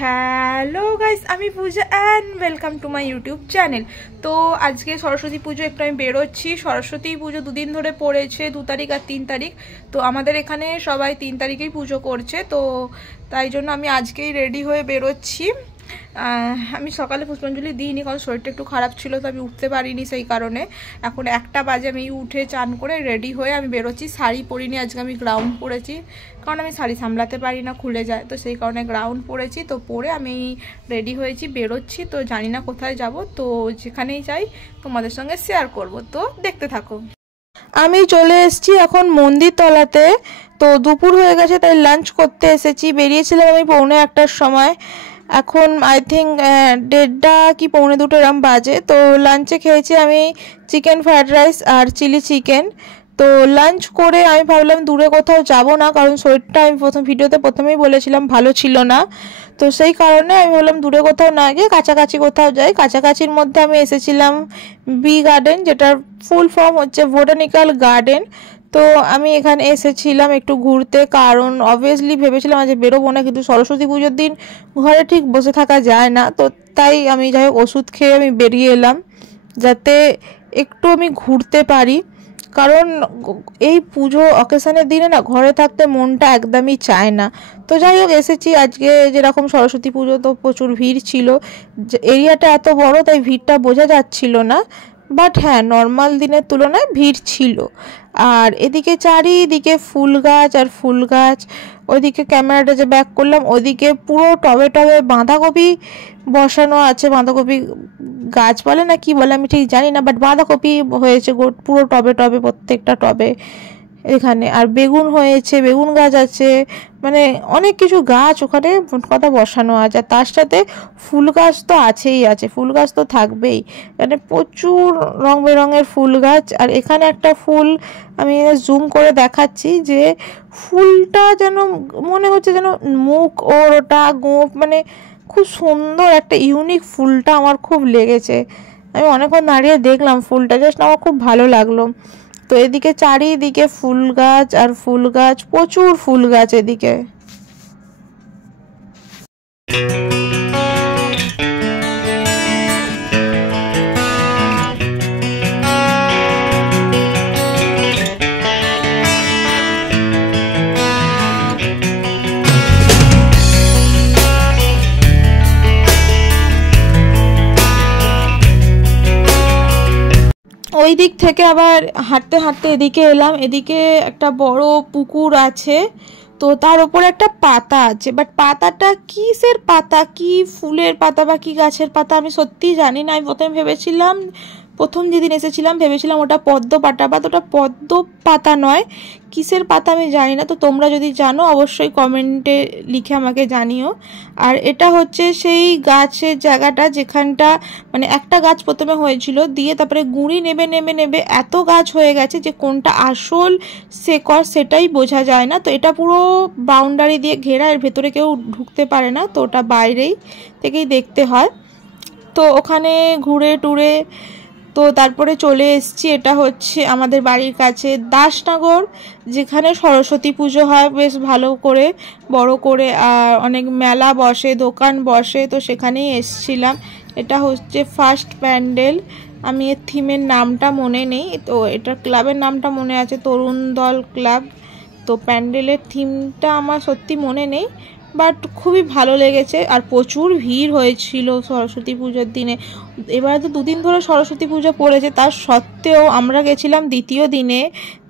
Hello guys, আমি Puja and welcome to my YouTube channel. তো আজকে সরস্বতী পুজো একটু আমি বেরোচ্ছি। সরস্বতী পুজো দুদিন ধরে পড়েছে, 2 তারিখ আর 3 তারিখ। তো আমাদের এখানে সবাই 3 তারিখেই পুজো করছে, তো তাই জন্য আমি আজকেই রেডি হয়ে বেরোচ্ছি। আমি সকালে পুষ্পাঞ্জলি দিইনি, কারণ শরীরটা একটু খারাপ ছিল, তো আমি উঠতে পারিনি, সেই কারণে এখন 1টা বাজে আমি উঠে চান করে রেডি হয়ে আমি বেরোচ্ছি। শাড়ি পরিনি, আজকে আমি গ্রাউন্ড পরেছি, কারণ আমি শাড়ি সামলাতে পারি না, খুলে যায়, তো সেই কারণে গ্রাউন্ড পরেছি। তো পরে আমি রেডি হয়েছি, বেরোচ্ছি। তো জানি না কোথায় যাব, তো যেখানেই যাই তোমাদের সঙ্গে শেয়ার করব, তো দেখতে থাকো। আমি চলে এসেছি এখন মন্দির তলাতে। তো দুপুর হয়ে গেছে, তাই লাঞ্চ করতে এসেছি। বেরিয়েছিলাম আমি 1:45টার সময়, এখন আই থিঙ্ক 1:30 কি 1:45 এরম বাজে। তো লাঞ্চে খেয়েছি আমি চিকেন ফ্রাইড রাইস আর চিলি চিকেন। তো লাঞ্চ করে আমি ভাবলাম দূরে কোথাও যাব না, কারণ শরীরটা আমি প্রথমেই বলেছিলাম ভালো ছিল না। তো সেই কারণে আমি ভাবলাম দূরে কোথাও না গিয়ে কাছাকাছি কোথাও যাই। কাছাকাছির মধ্যে আমি এসেছিলাম বি গার্ডেন, যেটার ফুল ফর্ম হচ্ছে বোটানিক্যাল গার্ডেন। তো আমি এখানে এসেছিলাম একটু ঘুরতে, কারণ অবভিয়াসলি ভেবেছিলাম আজ বেরোবো না, কিন্তু সরস্বতী পুজোর দিন ঘরে ঠিক বসে থাকা যায় না। তো তাই আমি যাই হোক ওষুধ খেয়ে আমি বেরিয়ে এলাম, যাতে একটু আমি ঘুরতে পারি, কারণ এই পুজো অকেশনের দিনে না ঘরে থাকতে মনটা একদমই চায় না। তো যাই হোক এসেছি। আজকে যেরকম সরস্বতী পুজো, তো প্রচুর ভিড় ছিল, এরিয়াটা এত বড় তাই ভিড়টা বোঝা যাচ্ছিল না, বাট হ্যাঁ নর্মাল দিনের তুলনায় ভিড় ছিল। আর এদিকে চারিদিকে ফুল গাছ আর ফুল গাছ। ওইদিকে ক্যামেরাটা যে ব্যাক করলাম, ওইদিকে পুরো টবে টবে বাঁধাকপি বসানো আছে। বাঁধাকপি গাছ বলে না কি বলে আমি ঠিক জানি না, বাট বাঁধাকপি হয়েছে পুরো টবে টবে, প্রত্যেকটা টবে এখানে। আর বেগুন হয়েছে, বেগুন গাছ আছে, মানে অনেক কিছু গাছ ওখানে কথা বসানো আছে। আর তার সাথে ফুল গাছ তো আছেই আছে, ফুল গাছ তো থাকবেই, মানে প্রচুর রং বেরঙের ফুল গাছ। আর এখানে একটা ফুল আমি জুম করে দেখাচ্ছি, যে ফুলটা যেন মনে হচ্ছে যেন মুখ ওর ওটা গোঁফ, মানে খুব সুন্দর একটা ইউনিক ফুলটা আমার খুব লেগেছে। আমি অনেকক্ষণ দাঁড়িয়ে দেখলাম ফুলটা, জাস্ট আমার খুব ভালো লাগলো। তো এদিকে চারিদিকে ফুল গাছ আর ফুল গাছ, প্রচুর ফুল গাছ এদিকে। ওই দিক থেকে আবার হাঁটতে হাঁটতে এদিকে এলাম। এদিকে একটা বড় পুকুর আছে, তো তার উপরে একটা পাতা আছে, বাট পাতাটা কিসের পাতা, কি ফুলের পাতা বা কি গাছের পাতা আমি সত্যিই জানি না। আমি প্রথম যেদিন এসেছিলাম ভেবেছিলাম ওটা পদ্ম পাতা, বা ওটা পদ্ম পাতা নয়, কিসের পাতা আমি জানি না। তো তোমরা যদি জানো অবশ্যই কমেন্টে লিখে আমাকে জানিও। আর এটা হচ্ছে সেই গাছের জায়গাটা যেখানটা, মানে একটা গাছ প্রথমে হয়েছিল, দিয়ে তারপরে গুঁড়ি নেবে নেবে নেবে এত গাছ হয়ে গেছে যে কোনটা আসল শেকড় সেটাই বোঝা যায় না। তো এটা পুরো বাউন্ডারি দিয়ে ঘেরা, এর ভেতরে কেউ ঢুকতে পারে না, তো ওটা বাইরেই থেকেই দেখতে হয়। তো ওখানে ঘুরে টুরে তো তারপরে চলে এসেছি। এটা হচ্ছে আমাদের বাড়ির কাছে দাসনগর, যেখানে সরস্বতী পুজো হয় বেশ ভালো করে, বড় করে, আর অনেক মেলা বসে, দোকান বসে, তো সেখানেই এসেছিলাম। এটা হচ্ছে ফার্স্ট প্যান্ডেল। আমি এর থিমের নামটা মনে নেই, তো এটা ক্লাবের নামটা মনে আছে, তরুণ দল ক্লাব। তো প্যান্ডেলের থিমটা আমার সত্যি মনে নেই, বাট খুবই ভালো লেগেছে। আর প্রচুর ভিড় হয়েছিল সরস্বতী পুজোর দিনে। এবারে তো 2 দিন ধরে সরস্বতী পুজো পড়েছে, তার সত্ত্বেও আমরা গেছিলাম দ্বিতীয় দিনে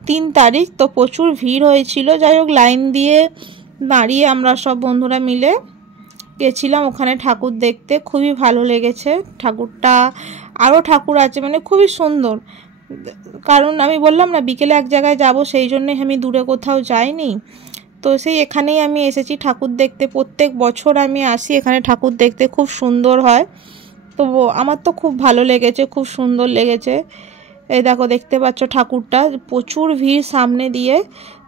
3 তারিখ, তো প্রচুর ভিড় হয়েছিল। যাই হোক লাইন দিয়ে দাঁড়িয়ে আমরা সব বন্ধুরা মিলে গেছিলাম ওখানে ঠাকুর দেখতে, খুবই ভালো লেগেছে ঠাকুরটা। আরও ঠাকুর আছে, মানে খুবই সুন্দর। কারণ আমি বললাম না বিকেলে এক জায়গায় যাব, সেই জন্যে আমি দূরে কোথাও যাইনি। তো সেই এখানেই আমি এসেছি ঠাকুর দেখতে। প্রত্যেক বছর আমি আসি এখানে ঠাকুর দেখতে, খুব সুন্দর হয়। তো আমার তো খুব ভালো লেগেছে, খুব সুন্দর লেগেছে। এই দেখো দেখতে পাচ্ছ ঠাকুরটা, প্রচুর ভিড় সামনে দিয়ে।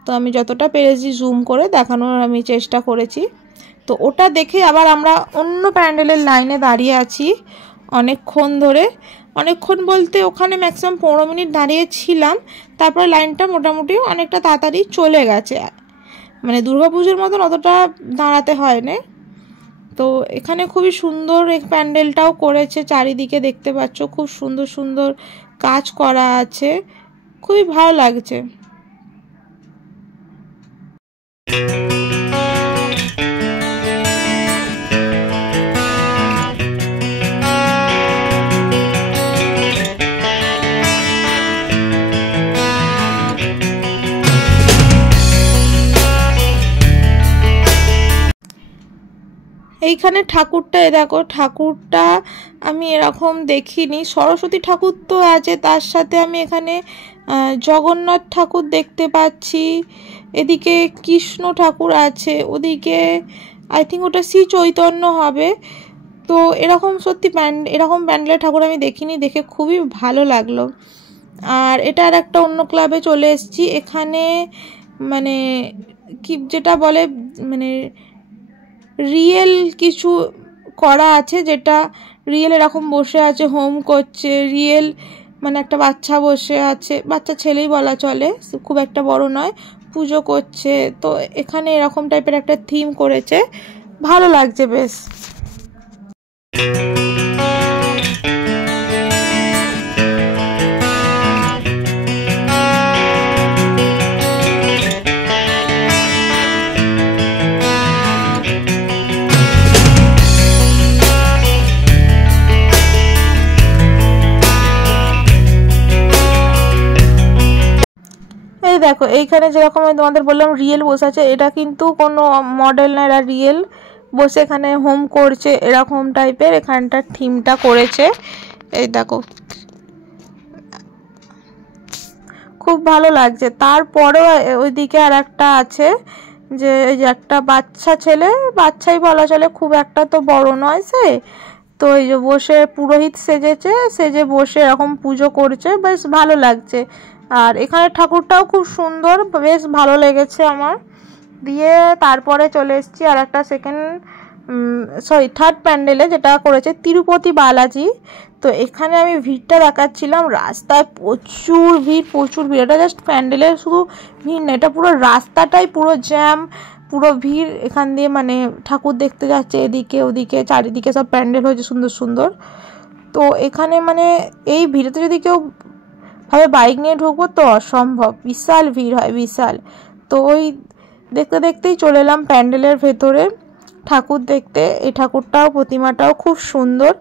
তো আমি যতটা পেরেছি জুম করে দেখানোর আমি চেষ্টা করেছি। তো ওটা দেখে আবার আমরা অন্য প্যান্ডেলের লাইনে দাঁড়িয়ে আছি অনেকক্ষণ ধরে। অনেকক্ষণ বলতে ওখানে ম্যাক্সিমাম 15 মিনিট দাঁড়িয়েছিলাম, তারপরে লাইনটা মোটামুটি অনেকটা তাড়াতাড়ি চলে গেছে। মানে দুর্গাপুজোর মতন অতটা দাঁড়াতে হয় না। তো এখানে খুবই সুন্দর এই প্যান্ডেলটাও করেছে, চারিদিকে দেখতে পাচ্ছ খুব সুন্দর সুন্দর কাজ করা আছে, খুবই ভালো লাগছে। এইখানে ঠাকুরটা দেখো, ঠাকুরটা আমি এরকম দেখিনি। সরস্বতী ঠাকুর তো আছে, তার সাথে আমি এখানে জগন্নাথ ঠাকুর দেখতে পাচ্ছি, এদিকে কৃষ্ণ ঠাকুর আছে, ওদিকে আই থিঙ্ক ওটা শ্রী চৈতন্য হবে। তো এরকম সত্যি এরকম প্যান্ডেলের ঠাকুর আমি দেখিনি, দেখে খুবই ভালো লাগলো। আর এটা আর একটা অন্য ক্লাবে চলে এসেছি, এখানে মানে কি যেটা বলে মানে রিয়েল কিছু করা আছে, যেটা রিয়েল এরকম বসে আছে হোম করছে, রিয়েল মানে একটা বাচ্চা বসে আছে, বাচ্চা ছেলেই বলা চলে, খুব একটা বড় নয়, পুজো করছে। তো এখানে এরকম টাইপের একটা থিম করেছে, ভালো লাগছে বেশ। এই দেখো এইখানে যেরকম আমি তোমাদের বললাম রিয়েল বসে আছে, এটা কিন্তু কোনো মডেল না, এরা রিয়েল বসে এখানে হোম করছে, এরকম টাইপের এখানটার থিমটা করেছে। এই দেখো খুব ভালো লাগছে। তারপরেও ওইদিকে আর একটা আছে, যে এই যে একটা বাচ্চা ছেলে, বাচ্চাই বলা চলে, খুব একটা তো বড় নয় সে, তো এই যে বসে পুরোহিত সেজেছে, সেজে বসে এরকম পুজো করছে, বেশ ভালো লাগছে। আর এখানে ঠাকুরটাও খুব সুন্দর, বেশ ভালো লেগেছে আমার। দিয়ে তারপরে চলে এসেছি আর একটা থার্ড প্যান্ডেলে, যেটা করেছে তিরুপতি বালাজি। তো এখানে আমি ভিড়টা দেখাচ্ছিলাম, রাস্তায় প্রচুর ভিড়, এটা জাস্ট প্যান্ডেলের শুধু ভিড় না, এটা পুরো রাস্তাটাই পুরো জ্যাম, পুরো ভিড়। এখান দিয়ে মানে ঠাকুর দেখতে যাচ্ছে, এদিকে ওদিকে চারিদিকে সব প্যান্ডেল হয়েছে সুন্দর সুন্দর। তো এখানে মানে এই ভিড়েতে যদি কেউ ভাবে বাইক নিয়ে ঢুকবো তো অসম্ভব, বিশাল ভিড় হয়, বিশাল। তো ওই দেখতে দেখতেই চলে এলাম প্যান্ডেলের ভেতরে ঠাকুর দেখতে। এই ঠাকুরটাও প্রতিমাটাও খুব সুন্দর।